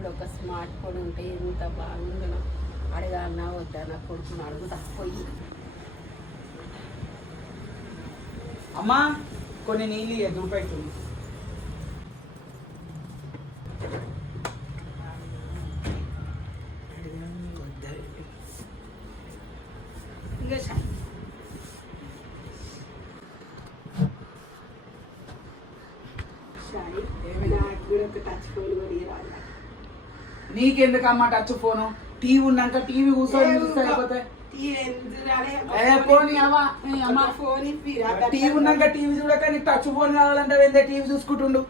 ఇప్పుడు ఒక smart phone ఉంటే ఎంత బాగుందో. అడగాలన్నా వద్దా నా కొడుకుని అడుగుతా పోయి. అమ్మా కొన్ని నీళ్ళు ఎదురుపెట్టుంది. నీకెందుకమ్మా టచ్ ఫోను? టీవీ ఉన్నాక టీవీ కూర్చొని చూస్తే అయిపోతే. టీవీ ఉన్నాక టీవీ చూడక నీకు టచ్ ఫోన్ కావాలంటే టీవీ చూసుకుంటుండు.